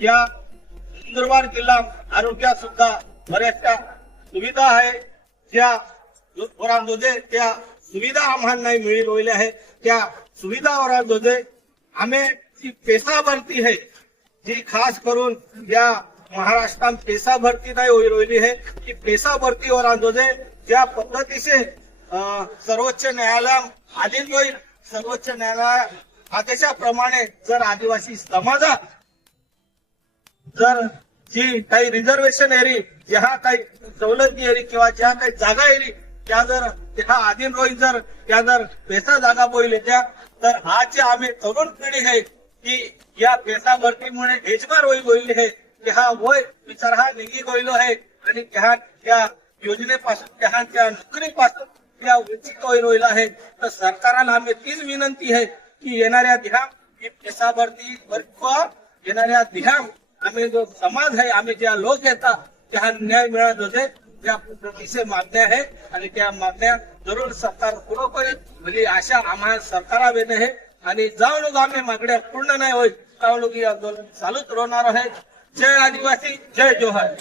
या नंदुरबार जिल्हा आरोग्यात सुद्धा बऱ्याचशा सुविधा आहे ज्या वरांदोजे त्या सुविधा आम्हाला नाही मिळवल्या आहे। त्या सुविधा वरांदोजे आम्ही जी पेशा भरती है जी खास करून या महाराष्ट्रात पेशा भरती नाही होई रोहिली है की पेशा भरती वरांदोजे ज्या पद्धतीचे सर्वोच्च न्यायालय आदेश होईल सर्वोच्च न्यायालय आदेशाप्रमाणे जर आदिवासी समाजात जर जी काही रिझर्वेशन एरी ज्या काही सवलती एरी किंवा ज्या काही जागा एरी त्या जर त्या आधीन रोई जर त्या जर पेशा जागा बोलले त्या तर आज आम्ही तरुण पिढी आहे की या पेशा भरतीमुळे हेजमार होईल आहे की हा वय विचार हा निघी गोयलो आहे आणि त्या योजनेपासून त्या नोकरीपासून त्या वंचित होईल आहे। तर सरकारला आम्ही तीच विनंती आहे की येणाऱ्या दिहाम ही पेशा भरती येणाऱ्या दिहाम आम्ही जो समाज आहे आम्ही ज्या लोक येतात त्या न्याय मिळत होते त्या पद्धतीचे मागण्या आहे आणि त्या मागण्या जरूर सरकार पूर्ण करेल म्हणजे आशा आम्हाला सरकारा वेणे आहे आणि जाऊ लोक आम्ही मागण्या पूर्ण नाही होईल जाऊ लोक आंदोलन चालूच राहणार आहे। जय आदिवासी जय जोहार।